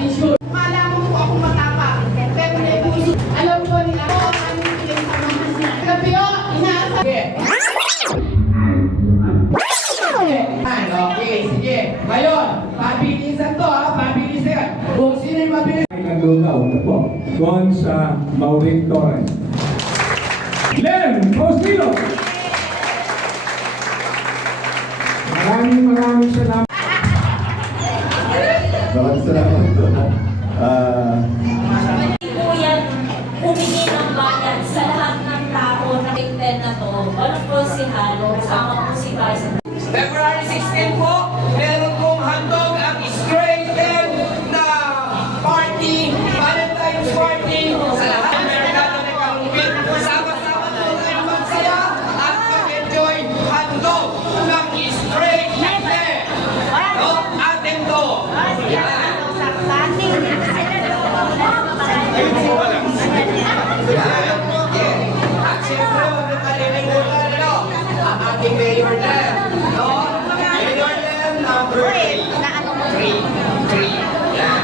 ensure. Kala mo po ako matapang, pero may puso. Alam ko ni ako ang aming pinagsamahan niya. Gabi o, inaasap. Okay, sige. Ngayon, pabilisan to ha, pabilisan. Kung sino yung mabilis. Ay naglugaw na po doon sa Maureen Torres. Len Faustino! Maraming salamat. Maraming salamat. Hindi po yan humingi ng bayad sa lahat ng tao na tingnan na to. Walang po si Halo, sama po si Vice. February 16 po, meron pong handog ang straight na party, Valentine's party sa lahat ng Amerikano na kalupit. Sama-sama po tayo magsaya at mag-enjoy handog ng straight men. No? Atin to. Yan. At siyempre, huwag na kalilimutan, ano, ang ating mayor na. No? Mayor Lem, number 3. 3. Yan.